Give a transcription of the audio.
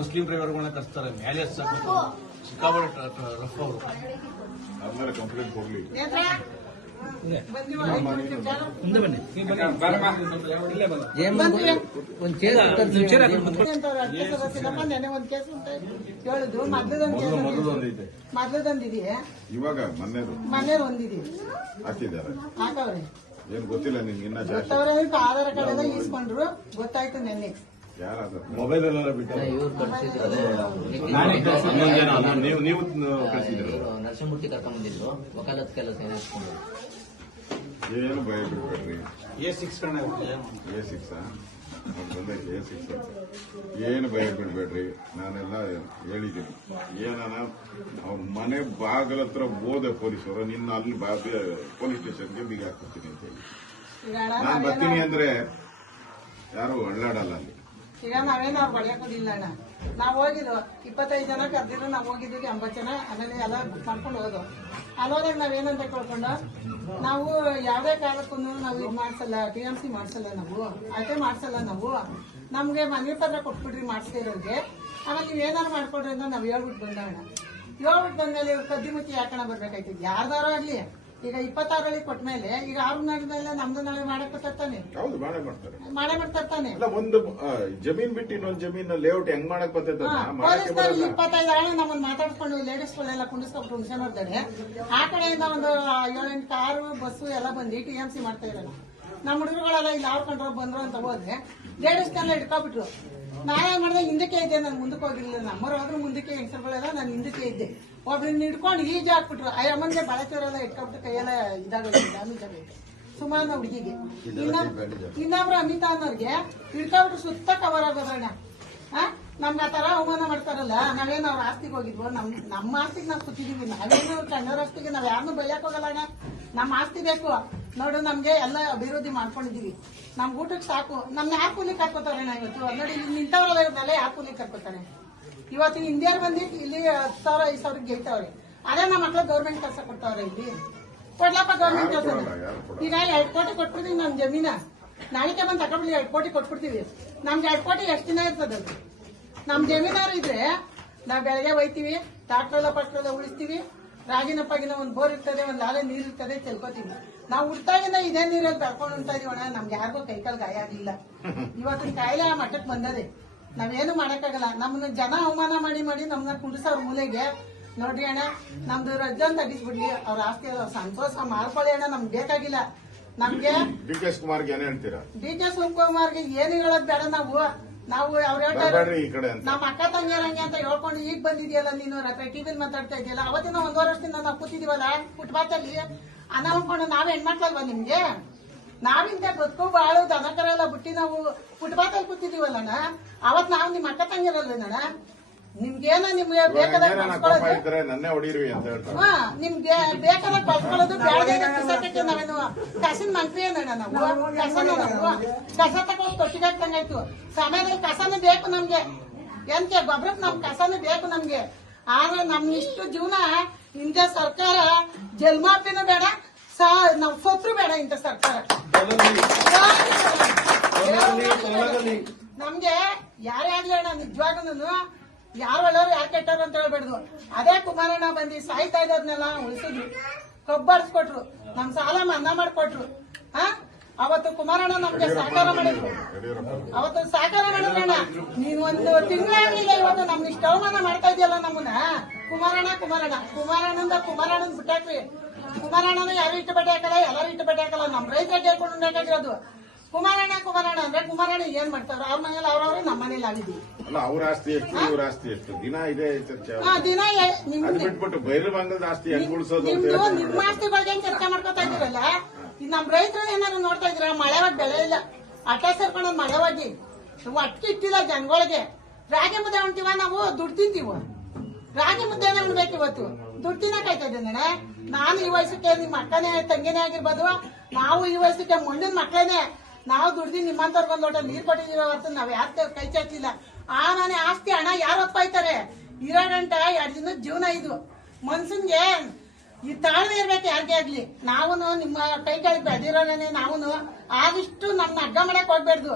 Muslim ಡ್ರೈವರ್ಗಳನ್ನ ಕಳಿಸ್ತಾರೆ ಮೇಲೆ ಸಿಕ್ಕಾಪಟ್ಟೆ ರಫ್ ಅವರು ಆದ್ಮೇಲೆ ಕಂಪ್ಲೇಂಟ್ ಕೊಡ್ಲಿ. ಮುಂದೆ ಬನ್ನಿ. ಹೇಳಿದ್ರು ಮೊದ್ಲದೊಂದಿದೆಯೇ, ಇವಾಗ ಮನೇದು ಒಂದಿದೆ ಹಾಕಿದ್ದಾರೆ. ಹಾಕವ್ರೆ ಏನ್ ಗೊತ್ತಿಲ್ಲ ನಿಮ್ಗೆ ಇನ್ನ ಜಾಸ್ತಿ. ಗೊತ್ತವ್ರೆ ಆಧಾರ್ ಕಾರ್ಡ್ ಎಲ್ಲ ಈಸ್ಕೊಂಡ್ರು, ಗೊತ್ತಾಯ್ತು ನೆನ್ನೆ. ಯಾರಾದ್ರೂ ಮೊಬೈಲ್ ಎಲ್ಲ ಬಿಟ್ಟು ನೀವು ನರಸಿಂಹಮೂರ್ತಿ ಕರ್ಕೊಂಡ್ಬಂದಿದ್ರು, ವಕಾಲತ್ ಕೆಲಸ ಸೇರಿಸ್ಕೊಂಡು. ಏನು ಭಯ ಬಿಡ್ಬೇಡ್ರಿ. A6 ಏನು ಭಯ ಬಿಡ್ಬೇಡ್ರಿ. ನಾನೆಲ್ಲ ಹೇಳಿದ್ದೀನಿ. ಏನಾನ ಅವ್ರ ಮನೆ ಬಾಗಲ ಹತ್ರ ಹೋದೆ ಪೊಲೀಸರು, ನಿನ್ನ ಅಲ್ಲಿ ಪೊಲೀಸ್ ಸ್ಟೇಷನ್ಗೆ ಬೀಗ ಹಾಕ್ಬಿಡ್ತೀನಿ ಅಂತ ಹೇಳಿ. ನಾನು ಬರ್ತೀನಿ ಅಂದ್ರೆ ಯಾರು ಅಳ್ಳಾಡಲ್ಲ ಅಲ್ಲಿ. ಈಗ ನಾವೇನು ಅವ್ರು ಬಳಿಯಾಕೋದಿಲ್ಲ ಅಣ್ಣ. ನಾವ್ ಹೋಗಿದ್ವು 25 ಜನ ಕರ್ದಿದ್ರು, ನಾವ್ ಹೋಗಿದ್ವಿ 80 ಜನ. ಆಮೇಲೆ ಎಲ್ಲ ಬುಕ್ ಮಾಡ್ಕೊಂಡು ಹೋದವು. ಅಲ್ಲೋದಾಗ ನಾವೇನಂತ ಕೇಳ್ಕೊಂಡು, ನಾವು ಯಾವ್ದೇ ಕಾಲಕ್ಕೂ ನಾವು ಇದು ಮಾಡ್ಸಲ್ಲ, TMC ಮಾಡ್ಸಲ್ಲ, ನಾವು ಅದೇ ಮಾಡ್ಸಲ್ಲ. ನಾವು ನಮ್ಗೆ ಮನೆ ಪತ್ರ ಕೊಟ್ಬಿಡ್ರಿ ಮಾಡಿಸ್ತಿರೋರಿಗೆ, ಆಮೇಲೆ ನೀವ್ ಏನಾರು ಮಾಡ್ಕೊಡ್ರಿ ಅಂತ ನಾವ್ ಹೇಳ್ಬಿಟ್ಟು ಬಂದವಣ್ಣ. ಹೇಳ್ಬಿಟ್ಟು ಬಂದ್ಮೇಲೆ ಇವ್ರು ಕದ್ದಿ ಮುಚ್ಚಿ ಯಾಕಣ ಬರ್ಬೇಕಾಯ್ತು, ಯಾರ್ದಾರೋ ಆಗ್ಲಿ. ಈಗ 26 ಕೊಟ್ಮೇಲೆ ಈಗ 6 ಮೇಲೆ ನಮ್ದು ನಾಳೆ ಮಾಡಕ್ ಬರ್ತಾನೆ. ಹೌದು, ಮಾಡೇ ಮಾಡ್ತಾರೆ. ಒಂದು ಜಮೀನ್ ಬಿಟ್ಟು ಇನ್ನೊಂದು ಜಮೀನ್ ಲೇಔಟ್ ಹೆಂಗ್ ಮಾಡಕ್ ಬರ್ತೈತೆ? ಪೊಲೀಸ್ನವ್ರು 25 ಆಳು ನಮ್ಮನ್ನ ಮಾತಾಡ್ಸ್ಕೊಂಡು ಲೇಡೀಸ್ಗಳೆಲ್ಲ ಕುಂಡಿಸ್ಕೊಂಡು ಹುಣಸನೋರ್ತಾರೆ. ಆ ಕಡೆಯಿಂದ ಒಂದು 7-8 ಕಾರು ಬಸ್ಸು ಎಲ್ಲ ಬಂದು TMC ಮಾಡ್ತಾ ಇರೋದು. ನಮ್ಮ ಹುಡುಗರುಗಳೆಲ್ಲ ಇಲ್ಲಿ ಆಡ್ಕೊಂಡ್ರು ಬಂದ್ರು ಅಂತ ಹೋದ್ರೆ ಲೇಡೀಸ್ನೆಲ್ಲ ಇಟ್ಕೊಬಿಟ್ರು. ನಾನೇನ್ ಮಾಡಿದೆ, ಹಿಂದಕ್ಕೆ ಇದ್ದೆ, ನಾನು ಮುಂದಕ್ಕೆ ಹೋಗಿರ್ಲಿಲ್ಲ. ನಮ್ಮರು ಹೋದ್ರು ಮುಂದಕ್ಕೆ, ಹೆಂಗಸರುಗಳೆಲ್ಲ ನಾನು ಹಿಂದಕ್ಕೆ ಇದ್ದೆ. ಒಬ್ರನ್ನ ಹಿಡ್ಕೊಂಡು ಈಜ ಹಾಕ್ಬಿಟ್ರು. ಆ ಅಮ್ಮನ್ಗೆ ಬಳಕೆಲ್ಲ ಇಟ್ಕೊಬಿಟ್ಟು ಕೈಯೆಲ್ಲ ಡ್ಯಾಮೇಜ್ ಆಗೈತೆ ಸುಮಾರು ಹುಡುಗಿಗೆ. ಇನ್ನೊಬ್ರು ಅಮಿತಾ ಅನ್ನೋರ್ಗೆ ಹಿಡ್ಕೊಬಿಟ್ಟು ಸುತ್ತ ಕವರ್ ಆಗೋದಣ್ಣ. ನಮ್ಗೆ ಆ ತರ ಅವಮಾನ ಮಾಡ್ತಾರಲ್ಲ. ನಾವೇನು ಅವ್ರ ಆಸ್ತಿಗೆ ಹೋಗಿದ್ವು, ನಮ್ಮ ಆಸ್ತಿಗೆ ನಾವು ಕೂತಿದೀವಿ. ನಾವೇನು ಕಣ್ಣವ್ರ ಆಸ್ತಿಗೆ ನಾವ್ ಯಾರನ್ನೂ ಬೈಯಕ್ ಹೋಗಲ್ಲ ಅಣ್ಣ. ನಮ್ಮ ಆಸ್ತಿ ಬೇಕು ನೋಡು, ನಮ್ಗೆ ಎಲ್ಲ ಅಭಿವೃದ್ಧಿ ಮಾಡ್ಕೊಂಡಿದೀವಿ. ನಮ್ ಊಟಕ್ಕೆ ಸಾಕು. ನಮ್ನ ಯಾಕೆ ಕೂಲಿಕ್ ಹಾಕೋತಾರೆ ಅಣ್ಣ? ಇವತ್ತು ನೋಡಿ, ಇಲ್ಲಿ ನಿಂತವ್ರಲ್ಲ, ಇವ್ರನ್ನೆಲ್ಲ ಯಾಕೆ ಕೂಲಿಕ್ ಹಾಕೋತಾರೆ? ಇವತ್ತು ಇಂಡಿಯಾರ್ ಬಂದು ಇಲ್ಲಿ 10,000 5,000 ಗೆಲ್ತಾವ್ರೆ. ಅದೇ ನಮ್ಮ ಮಕ್ಳು ಗೌರ್ಮೆಂಟ್ ಕೆಲಸ ಕೊಡ್ತಾವ್ರೆ. ಇಲ್ಲಿ ಕೊಡ್ಲಪ್ಪ ಗೌರ್ಮೆಂಟ್ ಕೆಲಸ. ಈಗ 2 ಕೋಟಿ ಕೊಟ್ಬಿಡ್ತೀವಿ ನಮ್ ಜಮೀನ. ನಾಳಿಕೆ ಬಂದು ತಗೊಂಡ್ಬಿಡಿ, 2 ಕೋಟಿ ಕೊಟ್ಬಿಡ್ತೀವಿ. ನಮ್ಗೆ 2 ಕೋಟಿ ಎಷ್ಟು ದಿನ ಇರ್ತದ? ನಮ್ ಜಮೀನಾರು ಇದ್ರೆ ನಾವ್ ಬೆಳಗ್ಗೆ ಒಯ್ತೀವಿ, ಟ್ರಾಕ್ಟರ್ ಪಟ್ರೆಲ್ಲ ಉಳಿಸ್ತೀವಿ. ರಾಗಿನಪ್ಪಾಗಿನ ಒಂದ್ ಬೋರ್ ಇರ್ತದೆ, ಒಂದ್ ಲಾಲೆ ನೀರ್ ಇರ್ತದೆ, ಚೆಲ್ಕೋತೀವಿ. ನಾವು ಹುಟ್ಟಾಗಿಂದ ಇದೇ ನೀರಲ್ಲಿ ಬೆಳ್ಕೊಂಡು ಉಂಟಾ ಇದೀವಣ್ಣ. ನಮ್ಗೆ ಯಾರಿಗೂ ಕೈಕಾಲ್ ಗಾಯ ಆಗಿಲ್ಲ. ಇವತ್ತಿನ ಕಾಯಿಲೆ ಆ ಮಟ್ಟಕ್ಕೆ ಬಂದದೆ. ನಾವೇನು ಮಾಡಕ್ಕಾಗಲ್ಲ. ನಮ್ಮನ್ನ ಜನ ಅವಮಾನ ಮಾಡಿ ನಮ್ಮನ್ನ ಕುಂಡಿಸೋರ್ ಮೂಲೆಗೆ. ನೋಡ್ರಿ ಅಣ್ಣ, ನಮ್ದು ರಜ್ಜನ್ ತೆಗಿಸ್ಬಿಡ್ಲಿ, ಅವ್ರ ಆಸ್ತಿ ಸಂತೋಷ ಮಾಡ್ಕೊಳ್ಳಿ ಅಣ್ಣ. ನಮ್ಗೆ ಬೇಕಾಗಿಲ್ಲ. ನಮ್ಗೆ DK ಶಿವಕುಮಾರ್ಗೆ ಏನ್ ಹೇಳ್ತೀರಾ? DK ಶಿವಕುಮಾರ್ಗೆ ಏನು ಹೇಳೋದ್ ಬೇಡ. ನಾವು ಅವ್ರು ಹೇಳ್ತಾರೆ ನಮ್ಮ ಅಕ್ಕ ತಂಗಿಯರಂಗೆ ಅಂತ ಹೇಳ್ಕೊಂಡು ಈಗ ಬಂದಿದ್ಯಲ್ಲ ನೀನು, ಟಿವಿಲಿ ಮಾತಾಡ್ತಾ ಇದೆಯಲ್ಲ. ಅವತ್ತಿನ 1.5 ವರ್ಷದಿಂದ ನಾವು ಕೂತಿದೀವಲ್ಲ ಫುಟ್ಪಾತಲ್ಲಿ, ಅನ್ನ ಹೊಂದ್ಕೊಂಡು ನಾವ್ ಹೆಣ್ಮಕ್ಳಲ್ವಾ ನಿಮ್ಗೆ? ನಾವಿಂತ ಬದುಕು ಬಾಳು ದನಕರ ಎಲ್ಲ ಬಿಟ್ಟು ನಾವು ಫುಟ್ಪಾತಲ್ಲಿ ಕೂತಿದೀವಲ್ಲಣ್ಣ. ಅವತ್ ನಾವು ನಿಮ್ಮ ಅಕ್ಕ ತಂಗಿರಲ್ವೇನಣ್ಣ? ನಿಮ್ಗೇನ ನಿಮ್ಗೆ ಬೇಕಾದಾಗ ನಿಮ್ಗೆ ಬೇಕಾದಾಗ ಬಳಸ್ಕೊಳ್ಳೋದು, ಬೇಡದೇ ನಾವೇನು ಕಸಿನ ಮಂತ್ರಿ ಏನಣ್ಣ? ನಾವು ಕಸ ತಗೊಂಡು ತೊಟ್ಟಿಗೆ ಹಾಕ್ತಂಗಾಯ್ತು. ಸಮಯದಲ್ಲಿ ಕಸನೂ ಬೇಕು ನಮ್ಗೆ. ಎಂತ ಗೊಬ್ಬರಕ್ಕೆ ನಮ್ ಕಸನೂ ಬೇಕು ನಮ್ಗೆ. ಆದ್ರೆ ನಮ್ಗಿಷ್ಟು ಜೀವನ ಇಂಥ ಸರ್ಕಾರ ಜಲ್ಮಾಪಿನೂ ಬೇಡ, ನಾವ್ ಸೊತ್ರು ಬೇಡ ಇಂಥ ಸರ್ಕಾರ. ನಮ್ಗೆ ಯಾರೇ ಆಗ್ಲಿ ಅಣ್ಣ, ನಿಜವಾಗೂ ಯಾರು ಒಳ್ಳೆಯವ್ರು ಯಾರು ಕೆಟ್ಟವ್ರು ಅಂತ ಹೇಳ್ಬೇಡ್ದು. ಅದೇ ಕುಮಾರಣ್ಣ ಬಂದು ಸಾಯ್ತಾ ಇದ್ದವ್ರನ್ನೆಲ್ಲ ಉಳಿಸಿದ್ರು, ಕಬ್ಬಾಡ್ಸ್ಕೊಟ್ರು, ನಮ್ ಸಾಲ ಮನ್ನಾ ಮಾಡ್ಕೊಟ್ರು. ಅವತ್ತು ಕುಮಾರಣ್ಣ ನಮ್ಗೆ ಸಹಕಾರ ಮಾಡಿದ್ರು. ಅವತ್ತು ಸಹಕಾರ ಮಾಡಿದ್ರಣ್ಣ. ನೀನ್ ಒಂದು ತಿಂಗಳಾಗ್ಲಿಲ್ಲ, ಇವತ್ತು ನಮ್ಗೆ ಇಷ್ಟ ಅವಮಾನ ಮಾಡ್ತಾ ಇದೆಯಲ್ಲ ನಮ್ಮನ್ನ. ಕುಮಾರಣ್ಣನ ಬಿಟ್ಟಾಕ್ರಿ. ಕುಮಾರಣ್ಣನ ಯಾರು ಇಟ್ಟು ಬಟ್ಟೆ ಹಾಕಲ್ಲ, ಎಲ್ಲರೂ ಇಟ್ಟು ಬಟ್ಟೆ ಹಾಕಲ್ಲ. ನಮ್ ರೈತರಿಗೆ ಹೇಳ್ಕೊಂಡು ಬೇಕಾಗಿರೋದು ಕುಮಾರಣ್ಣ ಕುಮಾರಣ್ಣ ಕುಮಾರಣ್ಣ ಏನ್ ಮಾಡ್ತಾರ? ಅವ್ರ ಮನೇಲಿ ಅವ್ರವ್ರು, ನಮ್ಮ ಮನೇಲಿ ಆಗಿದ್ದೀವಿ. ಅವ್ರ ಆಸ್ತಿ ಎಷ್ಟು, ಇವ್ರ ಆಸ್ತಿ ಎಷ್ಟು, ದಿನ ಇದೆ ಚರ್ಚೆ. ದಿನ ಬಿಟ್ಬಿಟ್ಟು ಬೈರಭಂಗದ ಆಸ್ತಿ ಹೆಂಗ್ ಉಳಿಸೋದು? ನಿಮ್ಮ ಆಸ್ತಿ ಬಗ್ಗೆ ಚರ್ಚೆ ಮಾಡ್ಕೊತಾ ಇದೀರಲ್ಲ. ನಮ್ ರೈತರು ಏನಾದ್ರು ನೋಡ್ತಾ ಇದ್ರ? ಮಳೆವಾಗಿ ಬೆಳೆ ಇಲ್ಲ, ಅಟ್ಟ ಸೇರ್ಕೊಂಡ್ ಮಳೆವಾಗಿ ಅಟ್ಟಿ ಇಟ್ಟಿಲ್ಲ ಜನಗಳಿಗೆ. ರಾಗಿ ಮುದ್ದೆ ಉಣ್ತೀವ ನಾವು, ದುಡ್ಡು ತಿಂತೀವ. ರಾಗಿ ಮುದ್ದೆನೇ ಉಣ್ಬೇಕು ಇವತ್ತು. ದುಡ್ಡು ತಿನ್ನಕಾಯ್ತಾ ಇದ್ದೇನೆ ನಾನು. ಈ ವಯಸ್ಸಕ್ಕೆ ನಿಮ್ಮ ಅಕ್ಕನೇ ತಂಗಿನೇ ಆಗಿರ್ಬೋದು, ನಾವು ಈ ವಯಸ್ಸಕ್ಕೆ ಮುಂದಿನ ಮಕ್ಕಳೇನೆ. ನಾವು ದುಡ್ದು ನಿಮ್ಮಂತವ್ರಿಗೊಂದು ಲೋಟ ನೀರ್ ಕೊಟ್ಟಿದೀವಿ ಹೊರತು ನಾವ್ ಯಾರ ಕೈ ಚಾಚಿಲ್ಲ. ಆ ಮನೆ ಆಸ್ತಿ ಹಣ ಯಾರು ಒಪ್ಪಾಯ್ತಾರೆ? ಇರೋ ಗಂಟ 2 ದಿನದ ಜೀವನ ಇದು. ಮನ್ಸನ್ಗೆ ಈ ತಾಳ್ಮೆ ಇರ್ಬೇಕು ಯಾರಿಗೆ ಆಗ್ಲಿ. ನಾವು ನಿಮ್ಮ ಕೈ ಕೆಳಗೆ ಬೆಳೆದಿರೋನೇ. ನಾವು ಆದಷ್ಟು ನಮ್ನ ಅಗ್ಗ ಮಾಡಕ್ ಹೋಗ್ಬೇಡ್ದು.